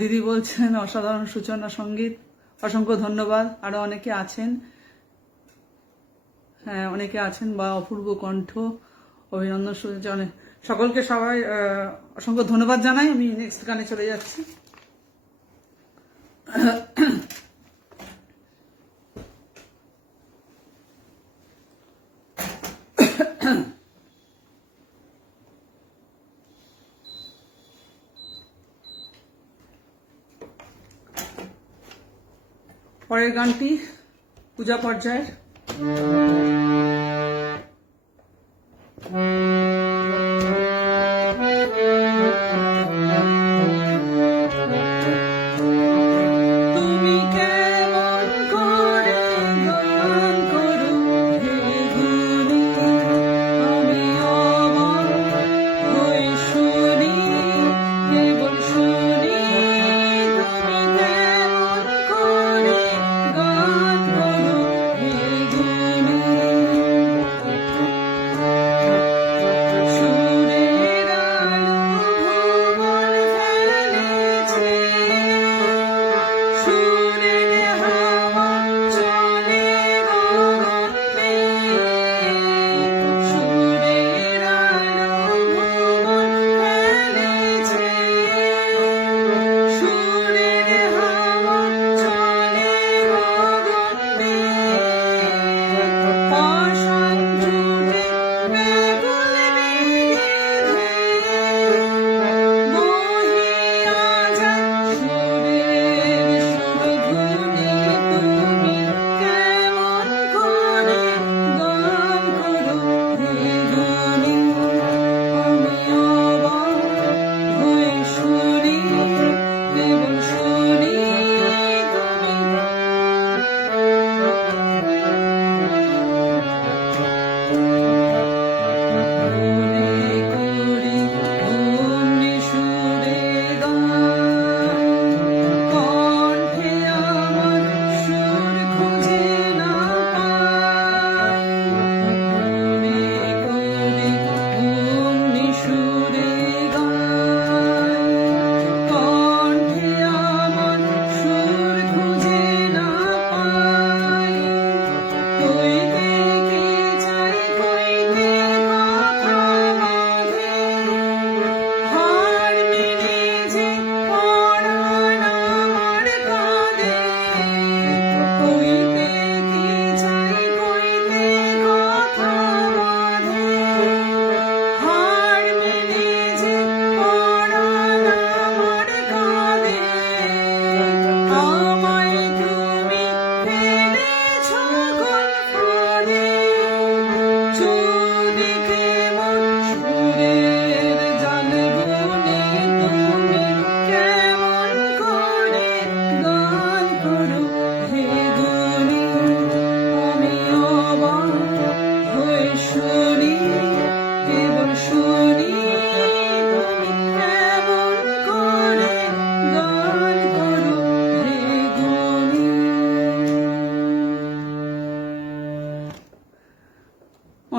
দিদি বলছেন অসাধারণ সূচনা সঙ্গীত, অসংখ্য ধন্যবাদ। আরো অনেকে আছেন, হ্যাঁ অনেকে আছেন, বা অপূর্ব কণ্ঠ, অভিনন্দন শুনেছে সকলকে, সবাই অসংখ্য ধন্যবাদ জানাই। আমি নেক্সট গানে চলে যাচ্ছি। পরের গানটি পূজা পর্যায়ের।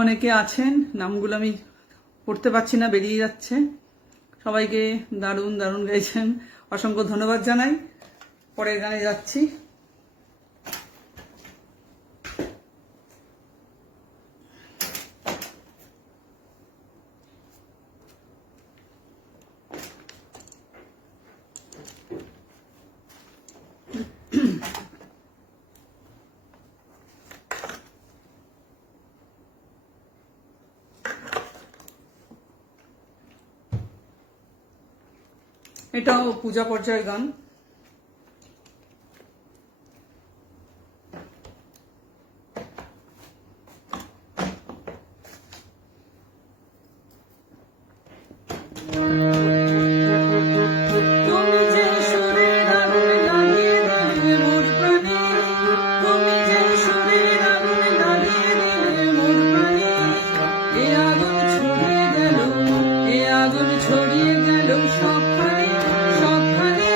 অনেকে আছেন, নামগুলো আমি পড়তে পারছি না, বেরিয়ে যাচ্ছে। সবাইকে দারুণ দারুণ গাইছেন, অসংখ্য ধন্যবাদ জানাই। পরের গানে যাচ্ছি। এটাও পূজা পর্যায়ের গান। ছড়িয়ে গেল সবখানে সবখানে।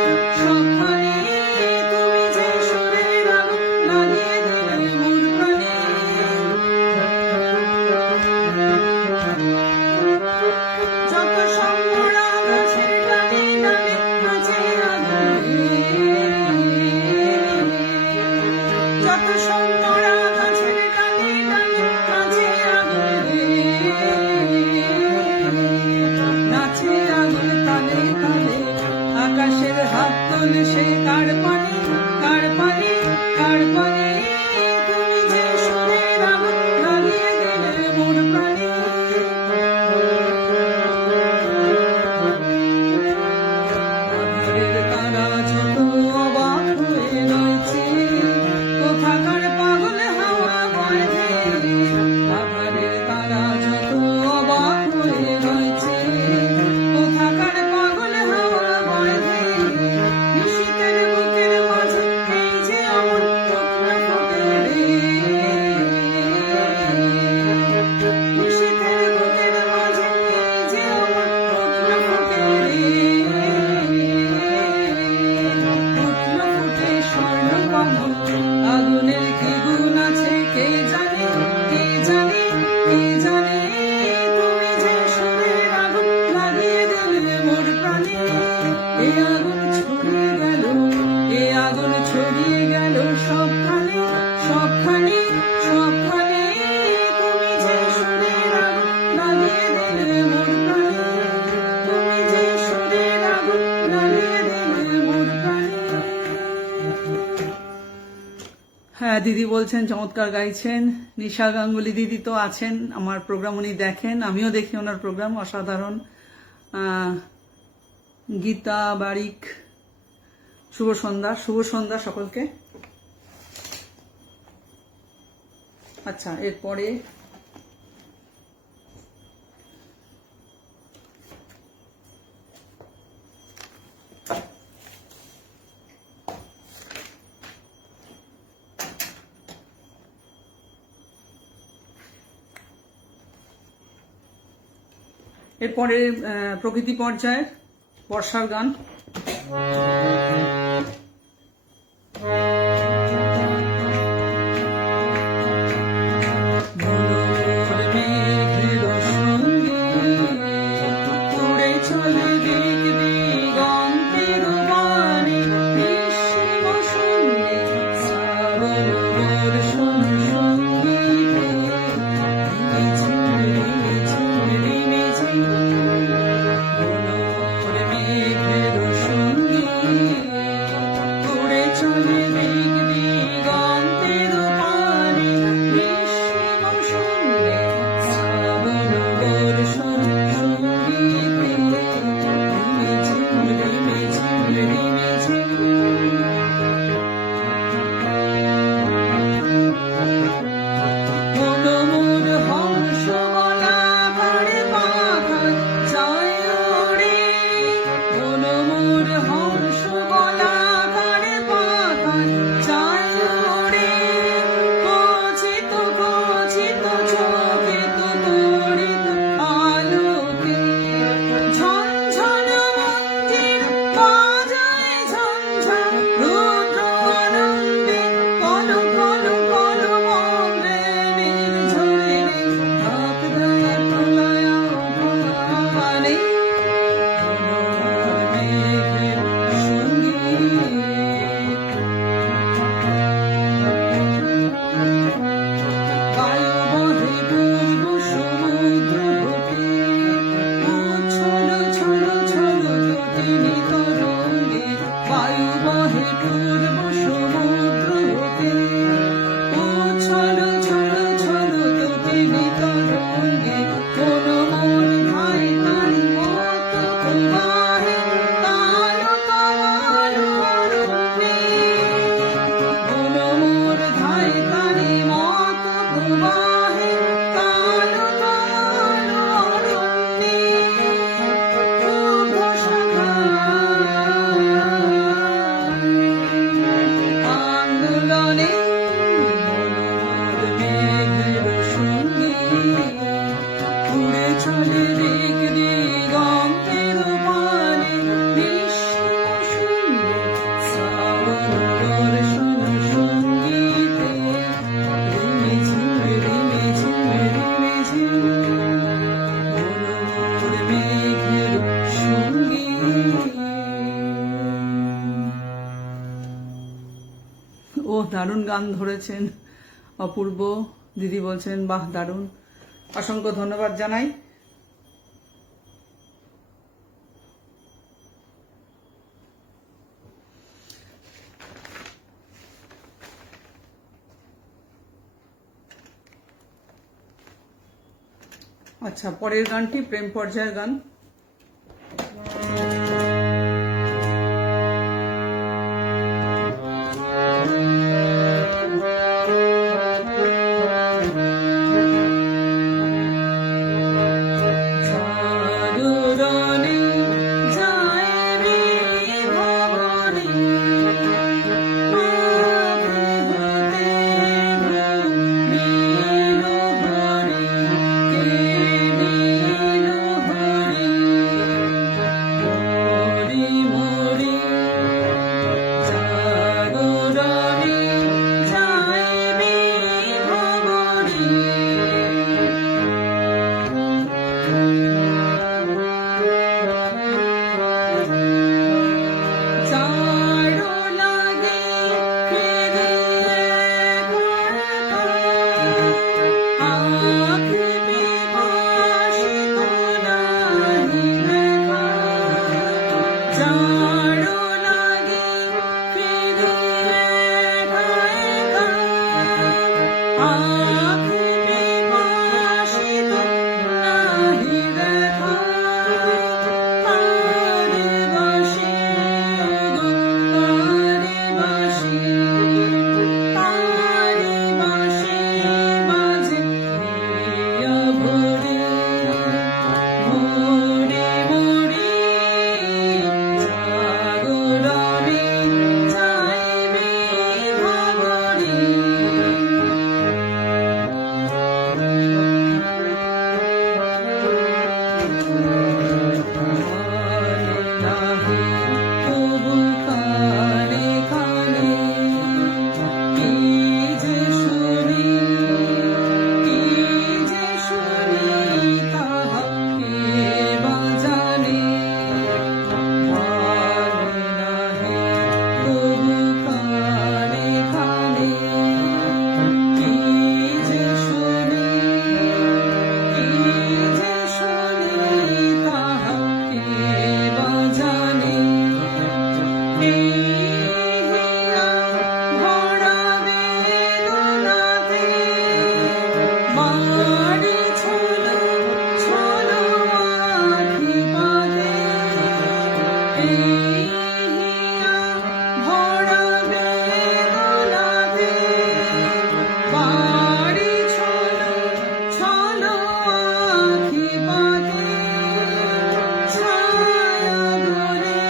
আধারের তারা যত অবাক হয়ে রয়েছে, কোথাকার পাগল হাওয়া বয় রে, নিশীথের বুকের মাঝে এই যে আমার স্বপ্ন ফোটে রে, নিশীথের বুকের মাঝে এই যে আমার স্বপ্ন ফোটে রে, স্বপ্ন ফোটে স্বর্ণকমল, আগুনের কি গুণ আছে কে জানে, কে জানে, কে জানে, তুমি যে সুরের আগুন লাগিয়ে দিলে মোর প্রাণে, এ আগুন ছড়িয়ে গেল, এ আগুন ছড়িয়ে গেল সবখানে, সবখানে, সবখানে, তুমি যে সুরের আগুন লাগিয়ে দিলে মোর প্রাণে, তুমি যে সুরের আগুন লাগিয়ে দিলে মোর প্রাণে। হ্যাঁ, দিদি বলছেন চমৎকার গাইছেন। নিশা গাঙ্গুলি দিদি তো আছেন আমার প্রোগ্রাম, উনি দেখেন, আমিও দেখি ওনার প্রোগ্রাম, অসাধারণ। গীতা বারিক, শুভ সন্ধ্যা, শুভ সন্ধ্যা সকলকে। আচ্ছা, এরপরে এরপরে প্রকৃতি পর্যায়ের বর্ষার গান। ও দারুণ গান ধরেছেন অপূর্ব দিদি, বলছেন বাহ দারুণ, অসংখ্য ধন্যবাদ জানাই। আচ্ছা, পরের গানটি প্রেম পর্যায়ের গান। আঁখি পিপাসিত নাহি দেখা, জাড়ো লাগি ফিরি একা একা। আঁখি পিপাসিত নাহি দেখা, তারে বাসি গো তারে বাসি, তারে বাসি বাজে প্রিয়া ভরে। মোরে মোরে জাগরণে যাইবে ভাবরে। নাহি তবু কানে কানে কি যে শুনি, কি যে শুনি তাহা কে বা জানে। কানে নাহি তবু কানে কানে কি যে শুনি, কি যে শুনি তাহা কে বা জানে। এই হিয়া ভরা বেদনাতে বাড়ি ছলো ছলো আঁখি পাতে। এই হিয়া ভরা বেদনাতে বাড়ি ছলো ছলো আঁখি পাতে। ছায়া দোলে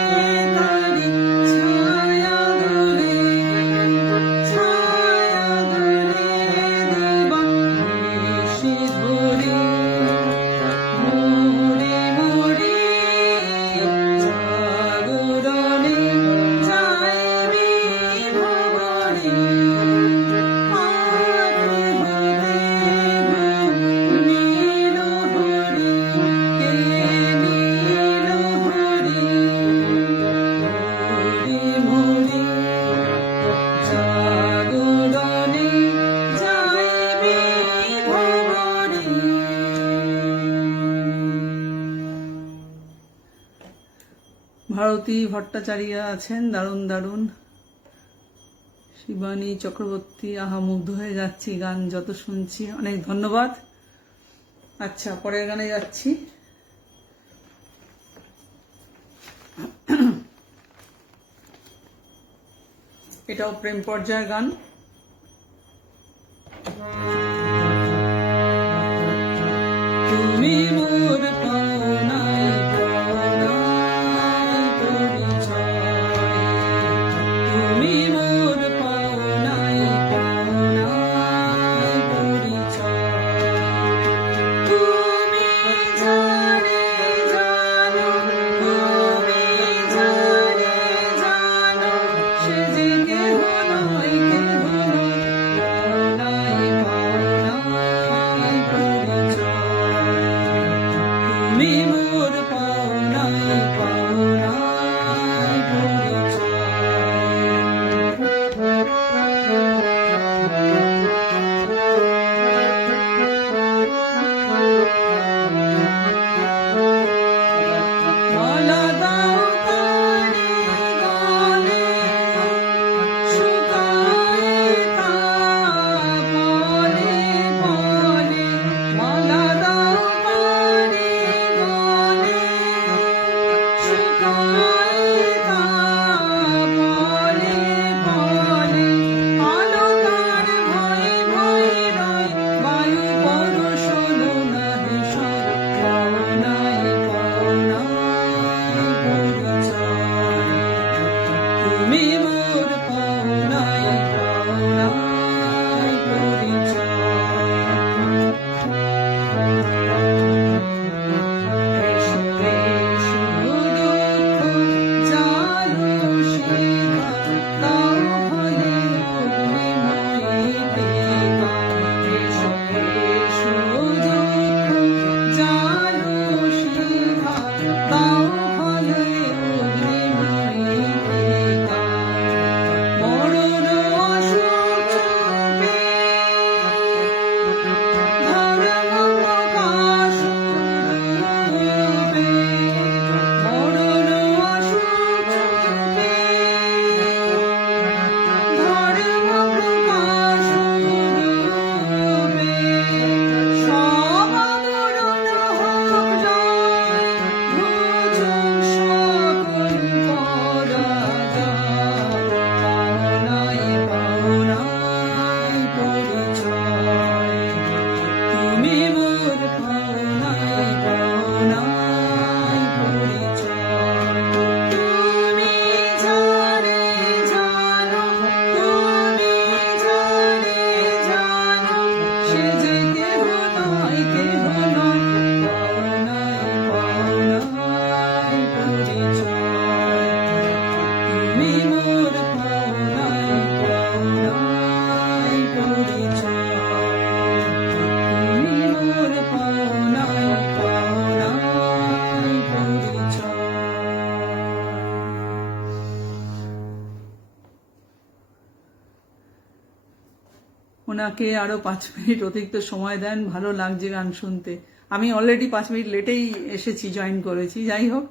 তারি ছায়া দোলে, ছায়া দোলে দিবা নিশি ধরে। মোরে মোরে জাগরণে যাইবে ভাবরে। আঁখি হতে ঘুম নীল হরি, কে নীল হরি। মোরে মোরে জাগরণে যাইবে ভাবরে। ভারতী ভট্টাচার্য আছেন, দারুণ দারুণ। শিবানী চক্রবর্তী, আহা মুগ্ধ হয়ে যাচ্ছি গান যত শুনছি, অনেক ধন্যবাদ। আচ্ছা, পরের গানে যাচ্ছি। এটাও প্রেম পর্যায়ের গান। তুমি মোর পাওনাই পাওনাই পরিচয়, তুমি মোর পাওনাই পাওনাই পরিচয়। তুমি জানে জানো, তুমি জানে জানো, সে যে কেহ নয় কেহ নয়, পাওনাই পাওনাই ওনাকে আরো 5 মিনিট অতিরিক্ত সময় দেন, ভালো লাগছে গান শুনতে। আমি অলরেডি 5 মিনিট লেটেই এসেছি, জয়েন করেছি। যাই হোক,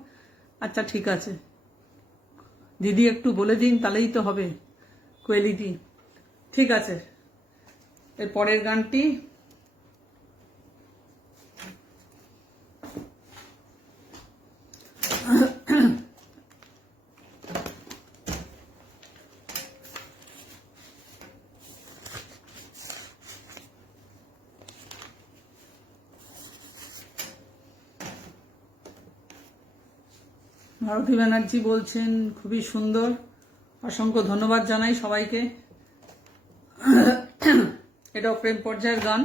আচ্ছা ঠিক আছে, দিদি একটু বলে দিন, তাহলেই তো হবে। কোয়েলিদি, ঠিক আছে। এর পরের গানটি ভারতী ব্যানার্জি বলছেন খুবই সুন্দর, অসংখ্য ধন্যবাদ জানাই সবাইকে। এটাও প্রেম পর্যায়ের গান।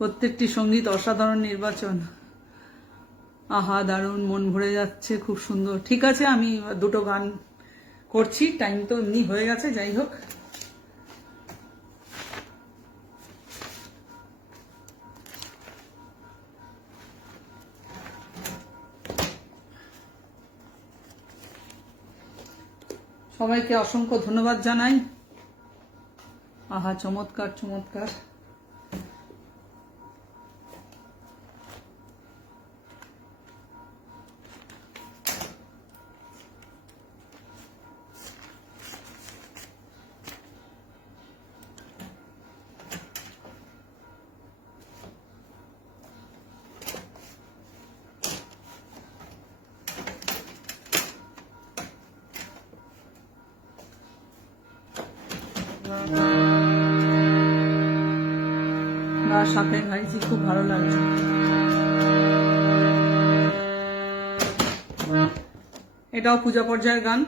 প্রত্যেকটি সঙ্গীত অসাধারণ নির্বাচন। আহা, দারুণ, মন ভরে যাচ্ছে, খুব সুন্দর। ঠিক আছে, আমি দুটো গান করছি, টাইম তো এমনি হয়ে গেছে। যাই হোক, সবাইকে অসংখ্য ধন্যবাদ জানাই। আহা, চমৎকার চমৎকার। তার সাথে গাইছি, খুব ভালো লাগছে। এটাও পূজা পর্যায়ের গান।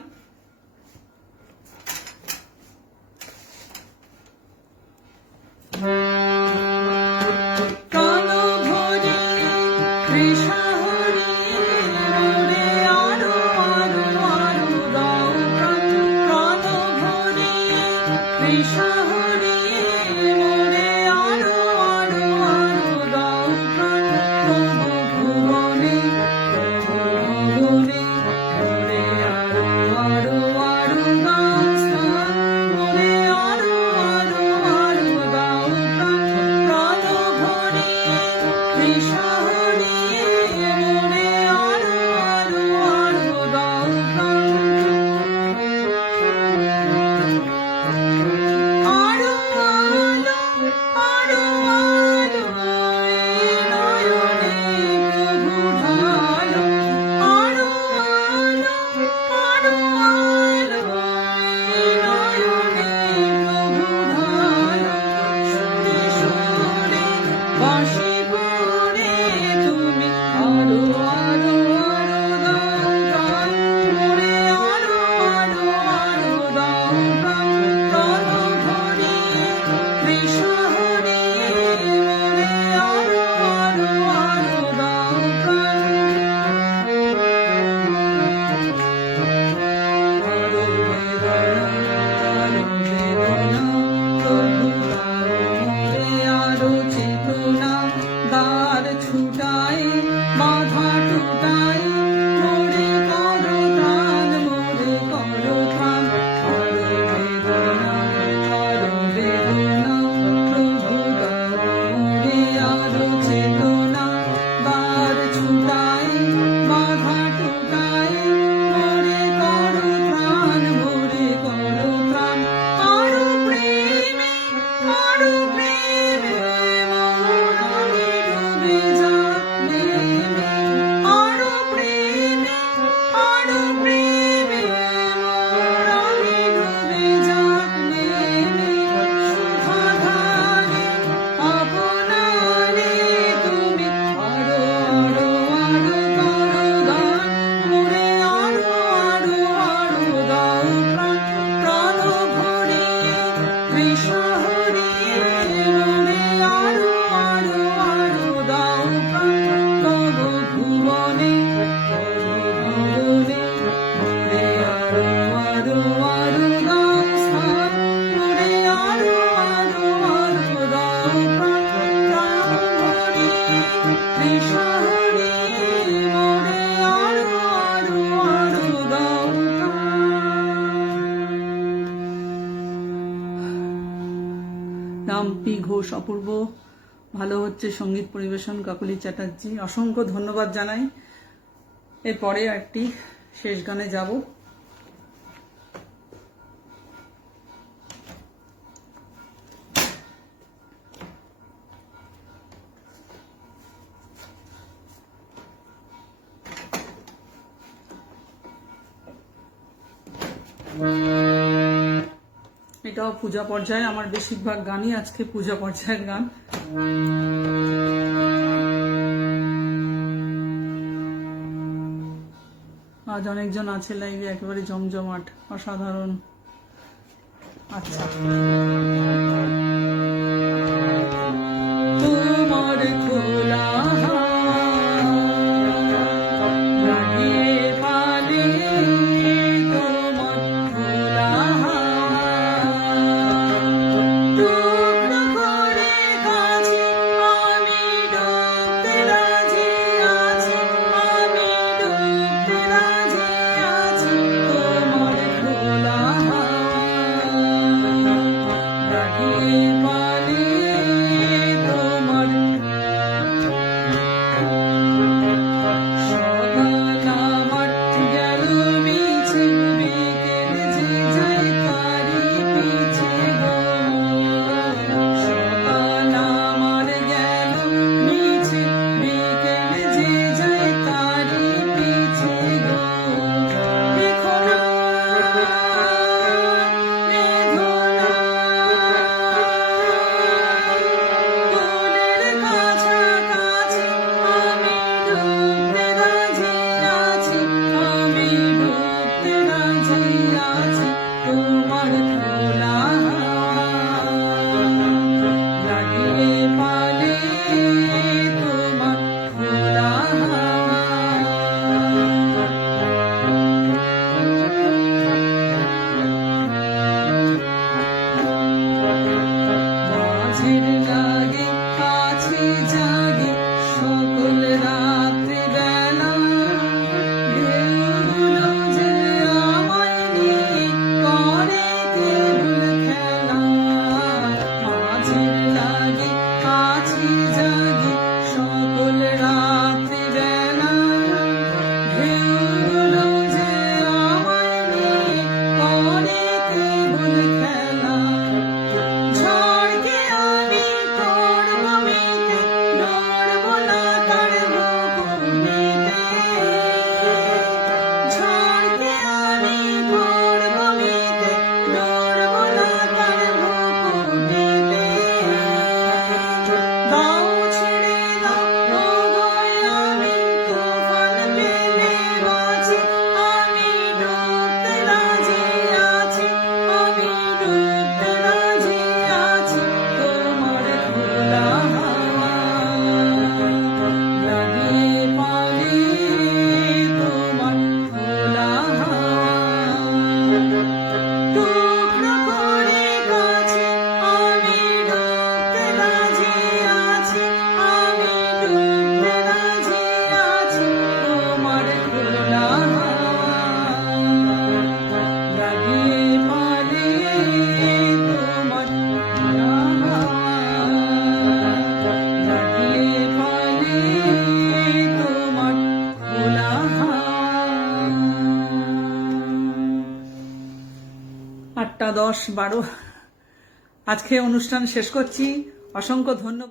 রামপি ঘোষ অপূর্ব, ভালো হচ্ছে সঙ্গীত পরিবেশন কাকলি চ্যাটার্জি, অসংখ্য ধন্যবাদ জানাই। এরপরে একটি শেষ গানে যাব। এটাও পূজা পর্যায়ে, আমার বেশিরভাগ গানই আজকে পূজা পর্যায়ের গান। আজ অনেকজন আছে লাইভে, একেবারে জমজমাট, অসাধারণ। আচ্ছা, তোমার খোলা 10, 12 আজকে অনুষ্ঠান শেষ করছি। অসংখ্য ধন্যবাদ।